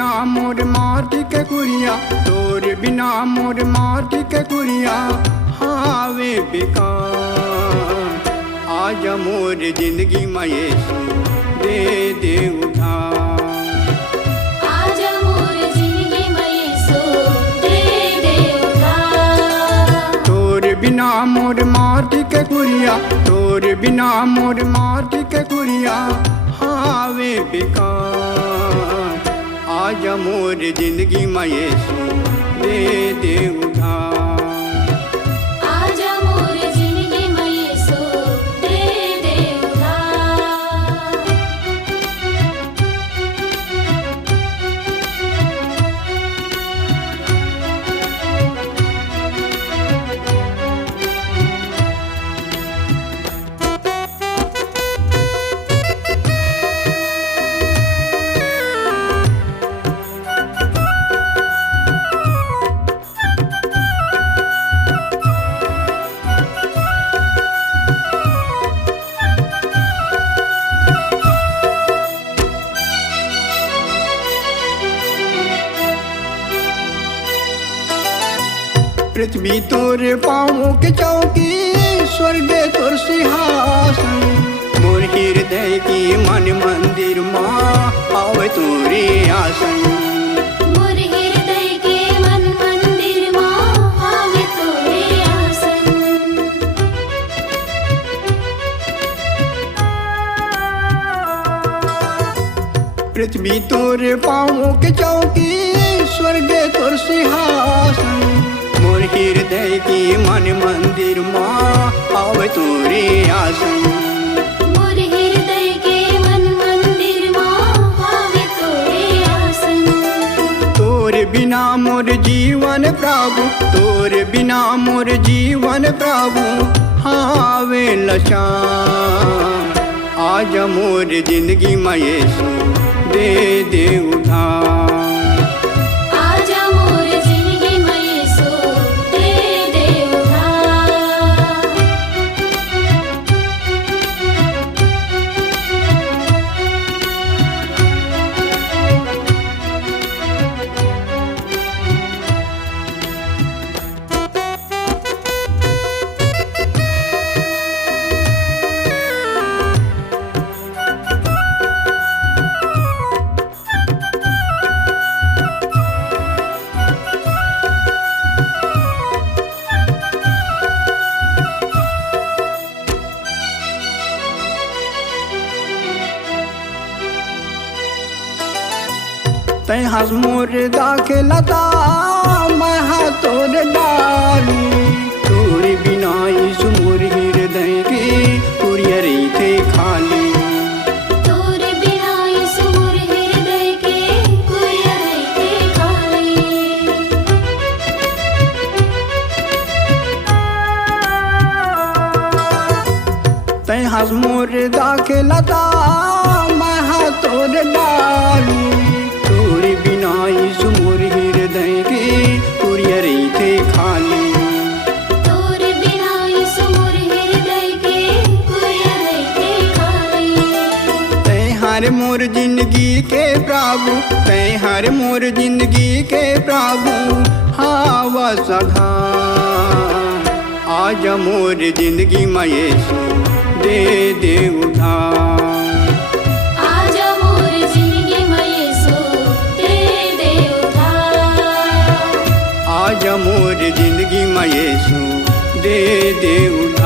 बिना मोर माटी के कुरिया, तोर बिना मोर माटी के कुरिया हावे बेकार। आज मोर जिंदगी में यीशु दे दे उधार। आज मोर जिंदगी में यीशु दे दे उधार। तोर बिना मोर माटी के कुरिया, तोर बिना मोर माटी के कुरिया हावे बेकार। आज मोर जिंदगी में यीशु दे दे उधार। आज मोर जिंदगी में यीशु दे दे उधार। पृथ्वी तोर पाँवों के चौकी, स्वर्ग तोर सिंहासन। मोर हृदय की मन मंदिर माँ आवे तोरे आसन। मोर हृदय के मन मंदिर माँ आवे तोरे आसन। पृथ्वी तोर पाँवों के चौकी, स्वर्ग तोर सिंहासन। मोर हृदय की मन मंदिर माँ आवे तोरे आसन। मोर हृदय के मन मंदिर माँ आवे तोरे आसन। तोर बिना मोर जीवन प्रभु, तोर बिना मोर जीवन प्रभु हावे लाचार। आज मोर जिंदगी में यीशु दे दे उधार। आज मोर जिंदगी में यीशु दे दे उधार। तै हंस मोर दाखलता महा तोर डाली। तोर बिना यीशु मोर हृदय के कुरिया थे खाली। तोर बिना यीशु मोर हृदय के कुरिया थे खाली। तै हंस मोर दाखलता महा तोर डाली। तोर बिना यीशु मोर हृदय के कुरिया थे खाली। तोर बिना यीशु मोर हृदय के कुरिया थे खाली। तै हर मोर जिंदगी के प्रभु, तै हर मोर जिंदगी के प्रभु हावा सधा। आज मोर जिंदगी में यीशु दे दे उधार। आज मोर जिंदगी में यीशु दे दे उधार। आज मोर जिंदगी में यीशु दे दे उधार।